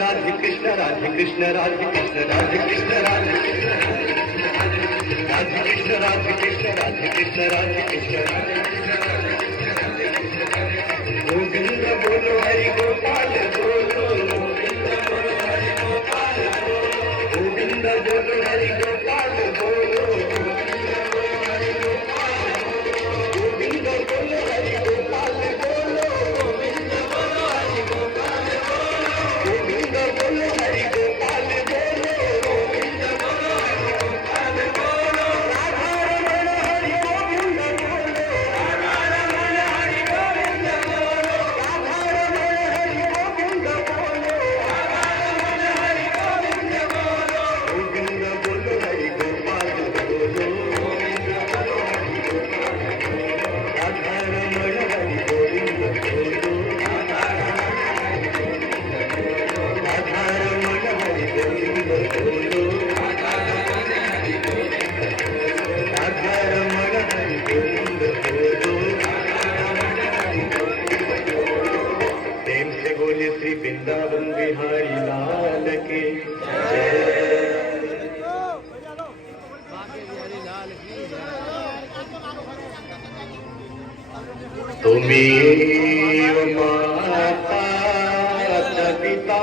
राधे कृष्ण राधे कृष्ण राधे कृष्ण राधे कृष्ण राधे कृष्ण राधे कृष्ण राधे कृष्ण राधे कृष्ण राधे कृष्ण गोविंद बोलो हरि गोपाल बोलो गोविंद बोलो हरि गोपाल गोविंद बोलो हरि गोपाल बोलो गोविंद बोलो हरि गोपाल बोलो गोविंद बोलो हरि गोपाल बोलो गोविंद बोलो हरि गोपाल बोलो गोविंद बोलो हरि गोपाल बोलो राधा रमण हरि गोविंद बोलो राधा रमण हरि गोविंद बोलो राधा रमण हरि गोविंद बोलो राधा रमण हरि गोविंद बोलो गोविंद बोलो हरि गोपाल बोलो गोविंद बोलो हरि गोपाल राधा रमण हरि गोविंद बोलो राधा रमण हरि गोविंद बोलो राधा रमण हरि गोविंद बोलो प्रेम से बोले श्री वृंदावन बिहारी लाल के तुम्हें माता पिता